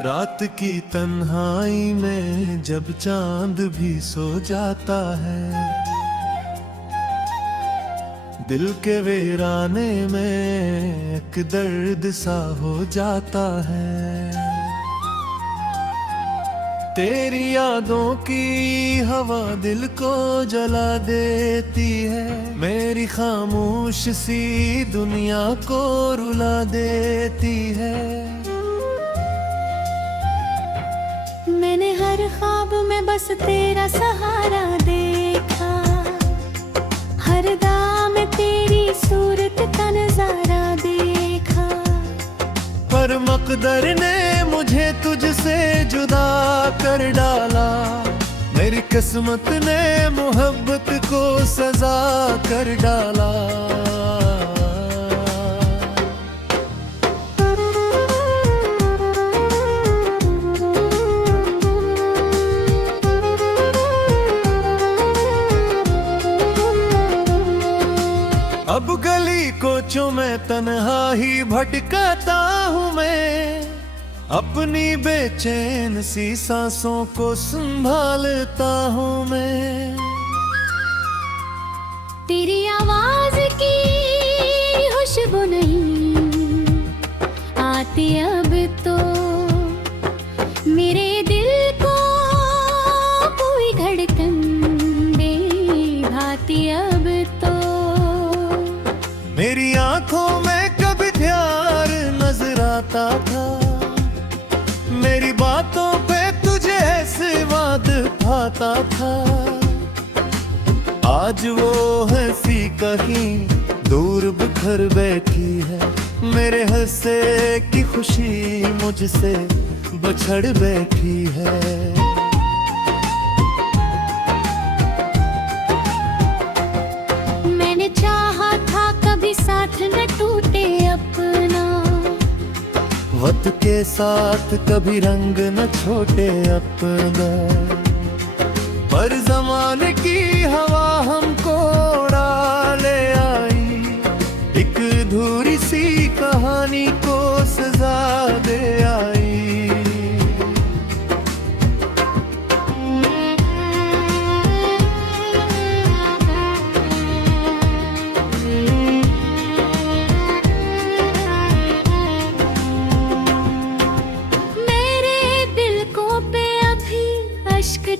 रात की तन्हाई में जब चांद भी सो जाता है, दिल के वीराने में एक दर्द सा हो जाता है। तेरी यादों की हवा दिल को जला देती है, मेरी खामोश सी दुनिया को रुला देती है। मैंने हर ख्वाब में बस तेरा सहारा देखा, हर दाम में तेरी सूरत का नजारा देखा। पर मकदर ने मुझे तुझसे जुदा कर डाला, मेरी किस्मत ने मोहब्बत को सजा कर डाला। अब गली कोचों में तन्हा ही भटकता हूँ मैं, अपनी बेचैन सी सांसों को संभालता हूँ मैं। तेरी आवाज की खुशबू नहीं आती अब तो, मेरे दिल को कोई धड़कन नहीं भाती अब तो। मेरी आंखों में कभी प्यार नजर आता था, मेरी बातों पे तुझे स्वाद भाता था। आज वो हंसी कहीं दूर बिखर बैठी है, मेरे हंसे की खुशी मुझसे बछड़ बैठी है। मैंने चाहा था कभी साथ न टूटे अपना, वक्त के साथ कभी रंग न छोटे अपना। पर ज़माने की हवा हमको उड़ा ले आई, एक अधूरी सी कहानी को सजा दे आई।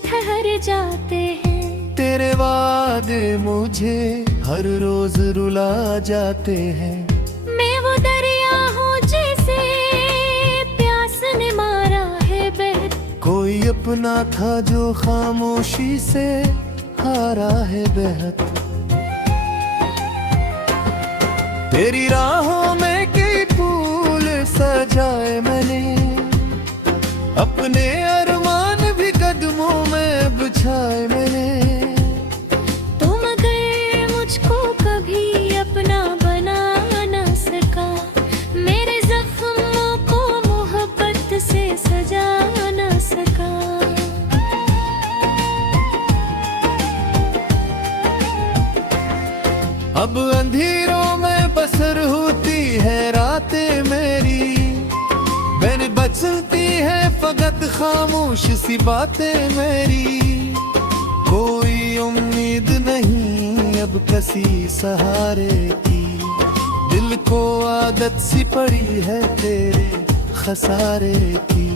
ठहर जाते हैं, तेरे वादे मुझे हर रोज रुला जाते हैं। मैं वो दरिया हूँ जिसे प्यास ने मारा है बह। कोई अपना था जो खामोशी से हारा है बेहद। तेरी राहों में कई फूल सजाए मैंने, अपने अरमान भी कदमों में बिछाए मैंने। तुम अगर मुझको कभी अपना बना न सका, मेरे जख्मों को मोहब्बत से सजा न सका। अब अंधेरों में बसर होती है रातें मेरी, मैंने बचती है फकत खामोश सी बातें मेरी। कोई उम्मीद नहीं अब किसी सहारे की, दिल को आदत सी पड़ी है तेरे खसारे की।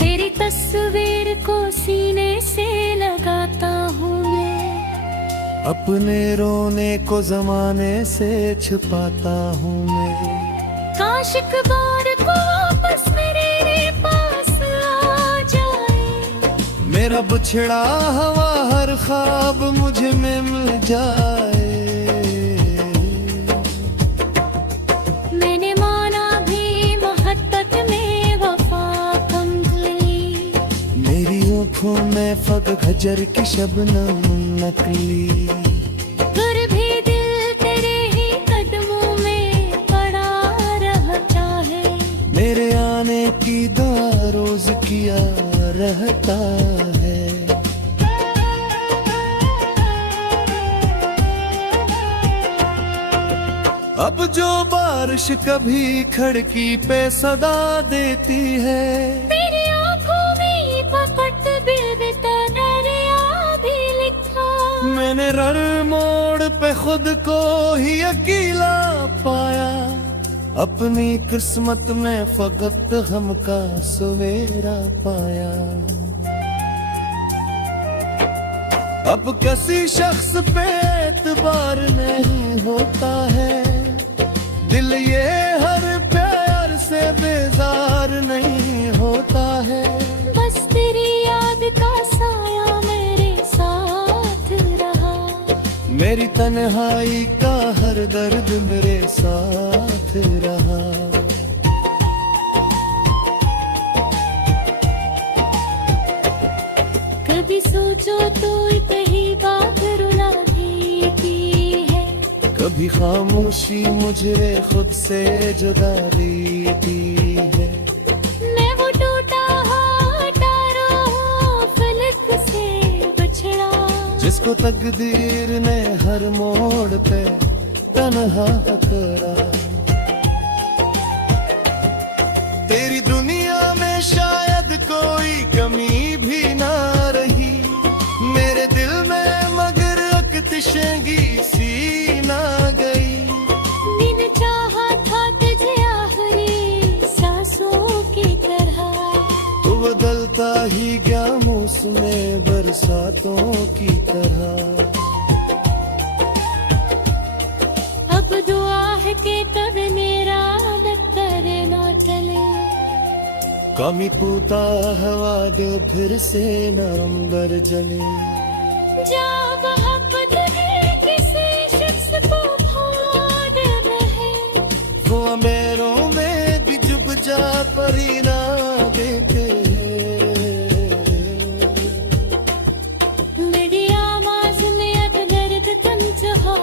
तेरी तस्वीर को सीने से लगाता हूँ मैं, अपने रोने को जमाने से छुपाता हूँ मैं। काश एक बार को वापस मेरे पास आ जाए, मेरा बिछड़ा हवा हर ख्वाब मुझे में मिल जाए। मैंने माना भी मोहब्बत में वफा कम ली, मेरी आँखों में फग खजर की शबनम नकली। फिर भी दिल तेरे ही कदमों में पड़ा रहता है, मेरे आने की दुआ रोज किया रहता है। अब जो बारिश कभी खिड़की पे सदा देती है, मेरी आंखों में पपट बिलबिता दरिया भी लिखा। मैंने रर मोड़ पे खुद को ही अकेला पाया, अपनी किस्मत में फकत गम का सवेरा पाया। अब किसी शख्स पे एतबार नहीं होता है, दिल ये हर प्यार से बेजार नहीं होता है। बस तेरी याद का साया मेरे साथ रहा, मेरी तन्हाई का हर दर्द मेरे साथ रहा। कभी सोचो तो कहीं बात रुला देती है, कभी खामोशी मुझे खुद से जुदा देती है। मैं वो टूटा तारा हूँ फलक से बछड़ा, जिसको तकदीर ने हर मोड़ पे तन्हा करा। तेरी दुनिया में शायद कोई कमी भी ना रही, मेरे दिल में मगर अकतिशेंगी सी ना गई। दिन चाहा था तुझे आखिरी सांसों की तरह, तो बदलता ही गया मौसमे बरसातों की तरह। अब दुआ है कि तब मेरा दफ्तर ना चले, कमी पूता हवा दे फिर से नंबर जले। जा मोहब्बत है किसी शख्स को भाग रहे, वो मेरों में भी जुब जा परी ना देखे। मेरी आवाज में अब दर्द तन जहा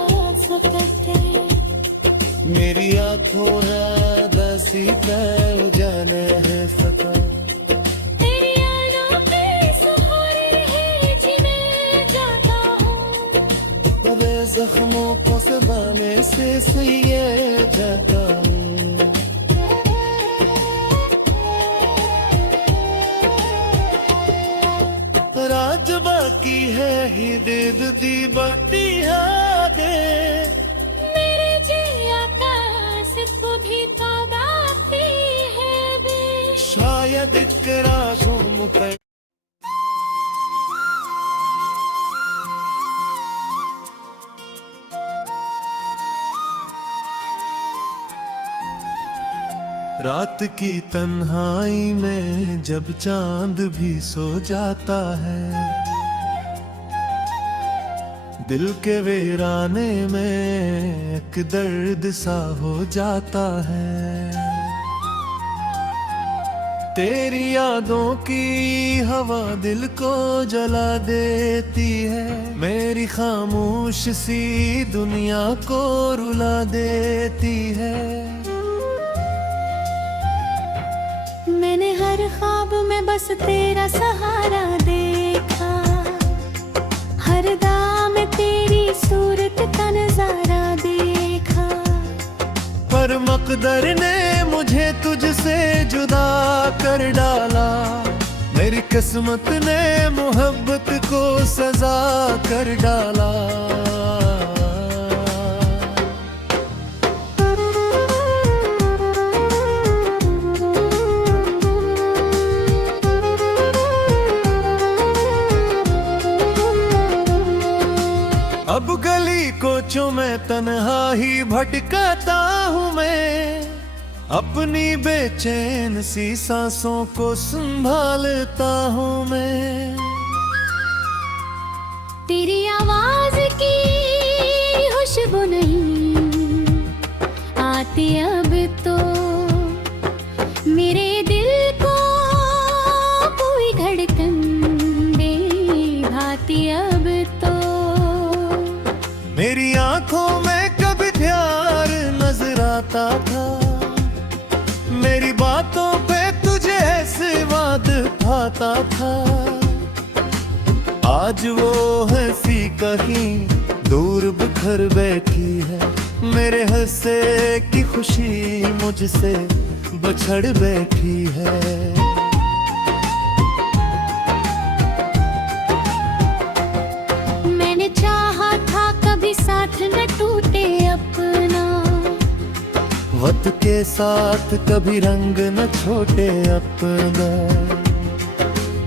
सकते, मेरी आंखों है दसी पैर जाने है सका। तेरी यादों के सहारे है जिन्हें जाता हूँ, मेरे जख्मों को सदाने से सिए जाता हूँ। राज बाकी है ही दीद दी बाती आगे, मेरे जिया का सिर्फ भी तादाती है बे। शायद एक राज़ों मुझे रात की तन्हाई में जब चांद भी सो जाता है, दिल के वीराने में एक दर्द सा हो जाता है। तेरी यादों की हवा दिल को जला देती है, मेरी खामोश सी दुनिया को रुला देती है। मैंने हर ख्वाब में बस तेरा सहारा देखा, हर दाम तेरी सूरत का नजारा देखा। पर मकदर ने मुझे तुझसे जुदा कर डाला, मेरी किस्मत ने मोहब्बत को सजा कर डाला। अब गली कोचों में तन्हा ही भटकाता हूँ मैं, अपनी बेचैन सी सांसों को संभालता हूँ मैं। तेरी आवाज की खुशबू नहीं आती अब तो, मेरे दिल को कोई धड़कन नहीं भाती अब तो। मेरी आंखों में कभी प्यार नजर आता था, मेरी बातों पे तुझे ऐसे वाद भाता था। आज वो हंसी कहीं दूर बिखर बैठी है, मेरे हंसे की खुशी मुझसे बछड़ बैठी है। मैंने चाहा था कभी साथ न टूटे अपना, वक्त के साथ कभी रंग न छोटे अपना,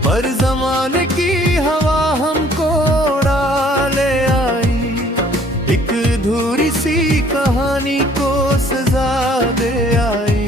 पर जमाने की हवा हमको उड़ा ले आई, एक अधूरी सी कहानी को सजा दे आई।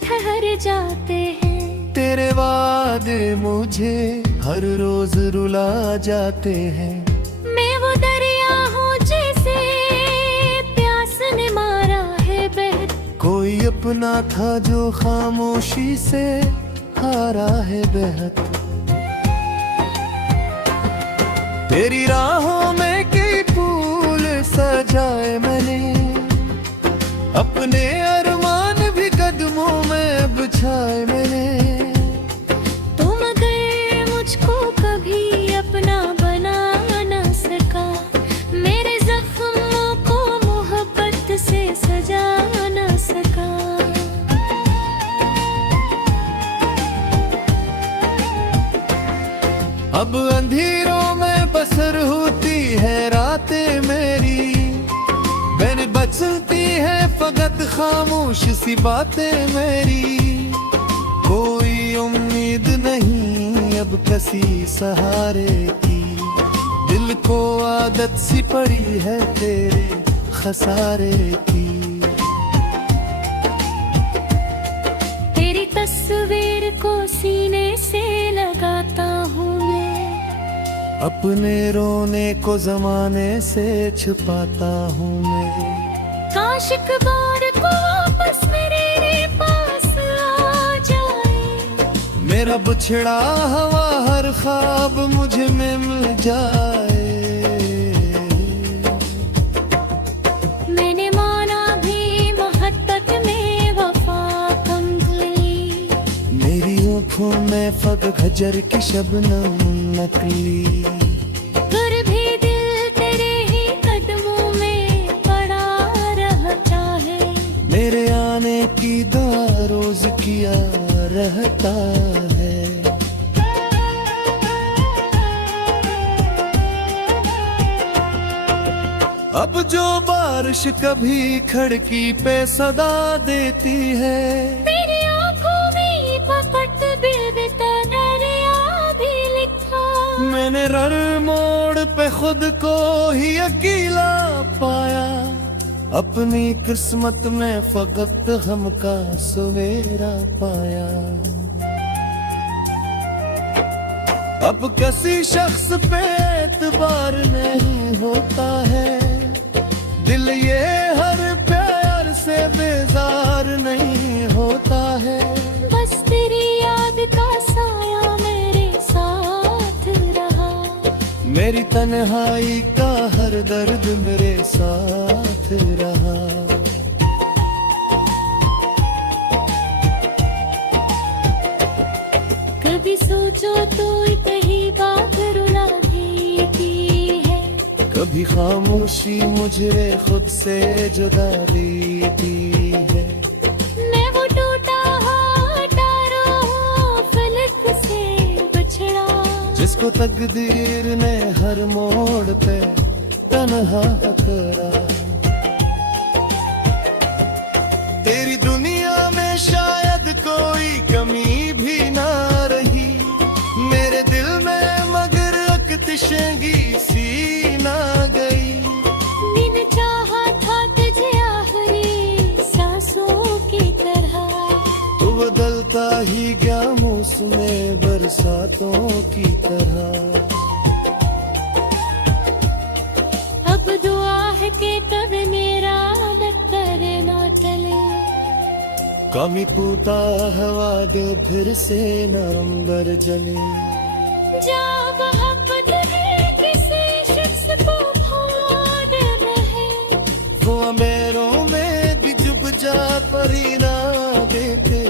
ठहर जाते हैं, तेरे वादे मुझे हर रोज रुला जाते हैं। मैं वो दरिया हूँ जैसे प्यास ने मारा है बहत, कोई अपना था जो खामोशी से हारा है बेहद। तेरी राहों में कई फूल सजाए मैंने, अपने अरमान भी कदमों में बिछाए मैंने। तुम अगर मुझको कभी अपना बना न सका, मेरे जख्मों को मोहब्बत से सजा न सका। अब अंधेरों में बसर होती है रातें मेरी, मैंने बचती है फकत खामोश सी बातें मेरी। कोई उम्मीद नहीं अब किसी सहारे की, दिल को आदत सी पड़ी है तेरे खसारे की। तेरी तस्वीर को सीने से लगाता हूँ मैं, अपने रोने को जमाने से छुपाता हूँ मैं। काश एक बार को वापस मेरे पास आ जाए, मेरा बिछड़ा हुआ हर ख्वाब मुझे में मिल जाए। मैंने माना भी मोहब्बत में वफा कम हुई, मेरी आँखों में फग खजर की शबनम नकली। फिर भी दिल तेरे ही कदमों में पड़ा रहता है, मेरे आने की दुआ रोज किया रहता है। अब जो बारिश कभी खिड़की पे सदा देती है, तेरी आंखों में पपट बिलबिता दरिया भी लिखा। मैंने हर मोड़ पे खुद को ही अकेला पाया, अपनी किस्मत में फकत गम का सवेरा पाया। अब किसी शख्स पे एतबार नहीं होता है, दिल ये हर प्यार से बेजार नहीं होता है। बस तेरी याद का साया मेरे साथ रहा, मेरी तन्हाई का हर दर्द मेरे साथ रहा। कभी सोचो तो कहीं बात रुला देती है, कभी खामोशी मुझे खुद से जुदा देती है। मैं वो टूटा हुआ तारा हूँ फलक से बिछड़ा, जिसको तकदीर ने हर मोड़ पे तन्हा करा। तेरी दुनिया में शायद कोई कमी भी ना रही, मेरे दिल में मगर अकतिशगी सी ना गई। दिन चाहा था तुझे आखिरी सांसों की तरह, तो बदलता ही गया मौसमे बरसातों की तरह। अब दुआ है कि कभी मेरा दफ्तर ना चले, कमी टूटा हवा दे फिर से नंबर जले। जा मोहब्बत है किसी शख्स को मेरों में भी जुब जा परी ना देखे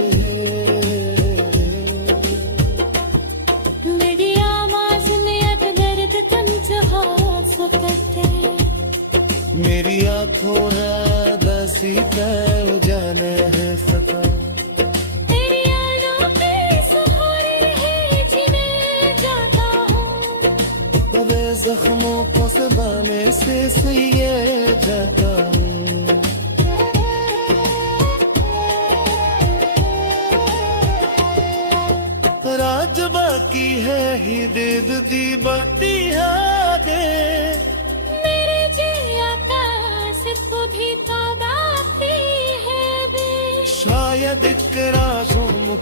मेरी आवाज में अब दर्द तुमसे हाथ सकते मेरी आंखों है दसी पैर जाने है सका तेरी यादों के सहारे है जिन्हें जाता हूँ बड़े जख्मों को सदाने से सही जाता हूँ राज बाकी है ही दे दी बाती आगे मेरे जिया का सिर्फ भी तो बाकी है बे शायद एक राज़ों